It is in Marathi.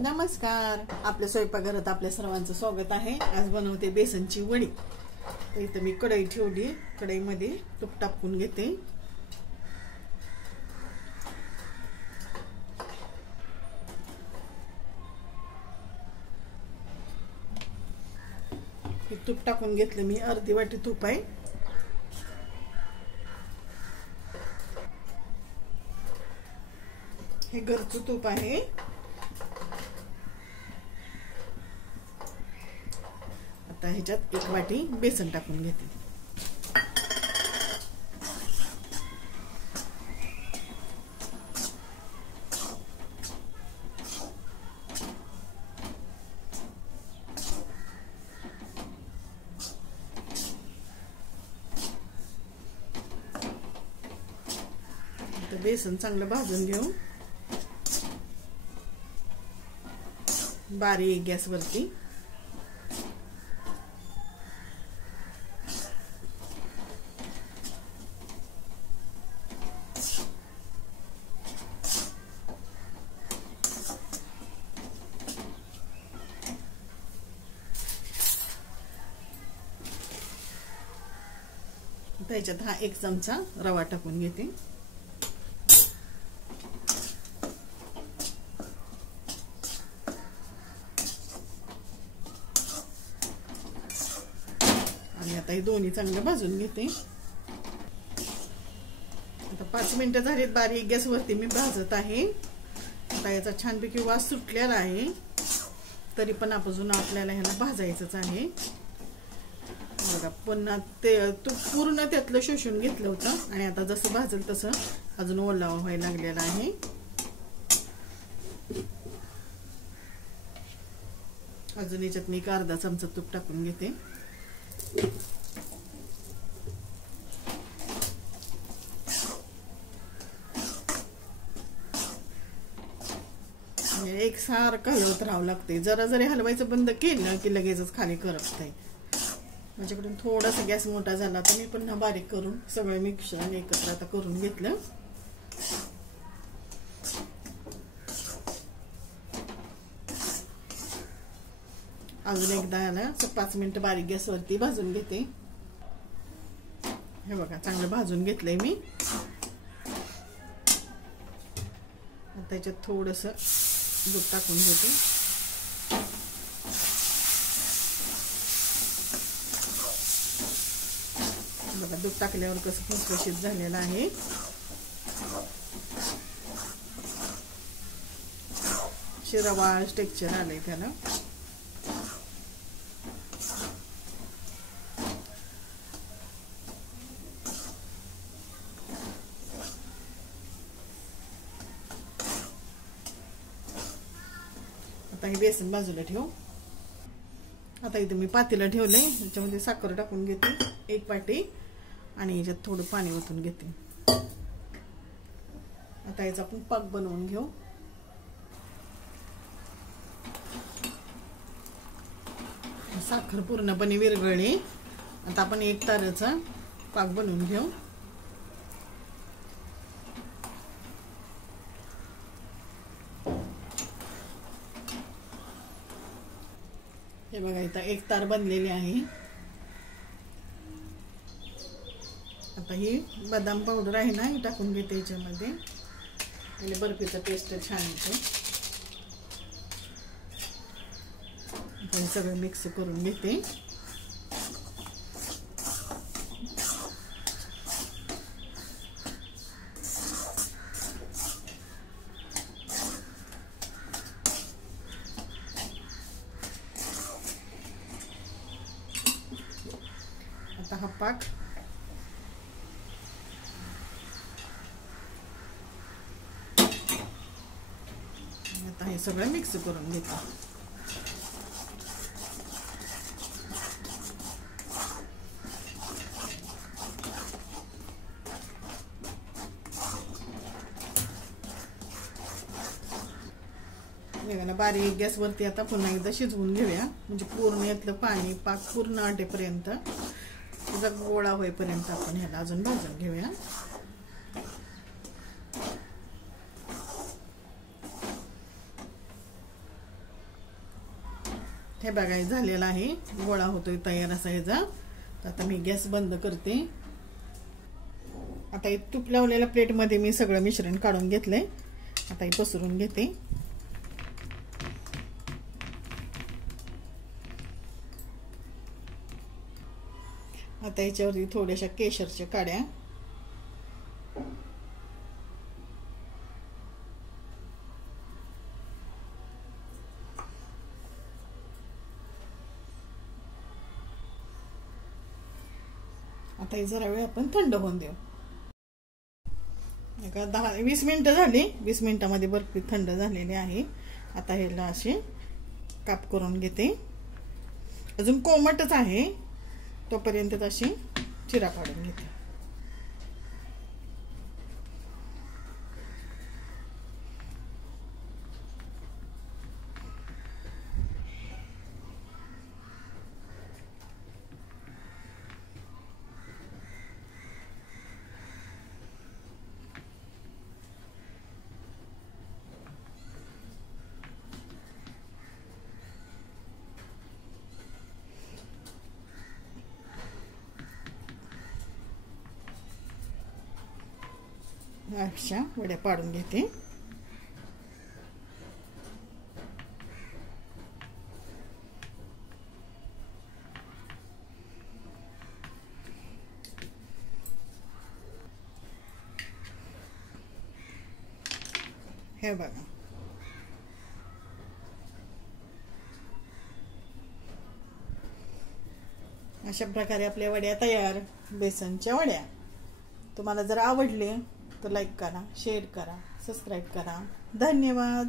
नमस्कार, आपल्या स्वयंपाकघरात आपल्या सर्वांचं स्वागत आहे। आज बनवते बेसनची वडी। तर इथं मी कढई ठेवली, कढईमध्ये तूप टाकून घेते। हे तूप टाकून घेतलं मी, अर्धी वाटी तूप आहे। हे घरचं तूप आहे। आता ह्याच्यात एक वाटी बेसन टाकून घेते। आता बेसन चांगलं भाजून घेऊ, बारीक गॅसवरती। त्याच्यात हा एक चमचा रवा टाकून घेते। आणि आता हे दोन्ही चांगलं भाजून घेते। आता 5 मिनिटं झालीत, बारीक गॅसवरती मी भाजत आहे। आता याचा छानपैकी वास सुटलेला आहे, तरी पण अजून आपल्याला ह्याला भाजायचंच आहे। बघा, पुन्हा ते तूप पूर्ण त्यातलं शोषून घेतलं होतं आणि आता जसं भाजल तसं अजून ओलावा व्हायला लागलेला आहे। अजून याच्यात मी अर्धा चमचा तूप टाकून घेते। एक सारखं हलवत राहावं लागते, जरा जरी हलवायचं बंद केलं की लगेचच खाली करपतंय। माझ्याकडून थोडासा गॅस मोठा झाला तर मी पुन्हा बारीक करून सगळं मिश्रण एकत्र आता करून घेतलं। अजून एकदा याला 5 मिनिटं बारीक गॅसवरती भाजून घेते। हे बघा, चांगलं भाजून घेतलंय मी। आता त्याच्यात थोडंसं दूध टाकून घेते। बघा, दूध टाकल्यावर कसं खुसखुशीत झालेलं आहे। शिरवाळ टेक्स्चर आलंय त्याला। आता हे बेसन बाजूला ठेवू। आता इथे मी पातेलं ठेवलंय, त्याच्यामध्ये साखर टाकून घेते 1 वाटी आणि याच्यात थोडं पाणी ओतून घेते। आता याचा आपण पाक बनवून घेऊ। साखर पूर्णपणे विरघळली, आता आपण 1 ताराचा पाक बनवून घेऊ। हे बघा, इथं 1 तार बनलेली आहे। आता ही बदाम पावडर आहे ना, ही टाकून घेते याच्यामध्ये, आणि बर्फीचा टेस्ट छान येतो। हे सगळं मिक्स करून घेते। आता हा पाक आता हे सगळं मिक्स करून घेते। बारीक गॅसवरती आता पुन्हा एकदा शिजवून घेऊया, म्हणजे पूर्ण यातलं पाणी पाक पूर्ण आटेपर्यंत, त्याचा गोळा होईपर्यंत आपण ह्याला अजून भाजून घेऊया। हे बघा झालेला आहे, गोळा होतोय तयार असा ह्याचा. तर आता मी गॅस बंद करते. आता हे तूप लावलेल्या प्लेटमध्ये मी सगळं मिश्रण काढून घेतलंय. आता हे पसरून घेते. आता याच्यावरती थोड्याशा केशरच्या काड्या, आता हे जरा वेळ आपण थंड होऊन देऊ. 10-20 मिनिटं झाली. 20 मिनिटांमध्ये बर्फी थंड झालेली आहे. आता ह्याला असे काप करून घेते. अजून कोमटच आहे तोपर्यंत अशी चिरा काढून घेते. अशा वड्या पाडून घेते. हे बघा अशा प्रकारे आपल्या वड्या तयार, बेसनच्या वड्या. तुम्हाला जर आवडले तर लाईक करा, शेअर करा, सबस्क्राईब करा. धन्यवाद.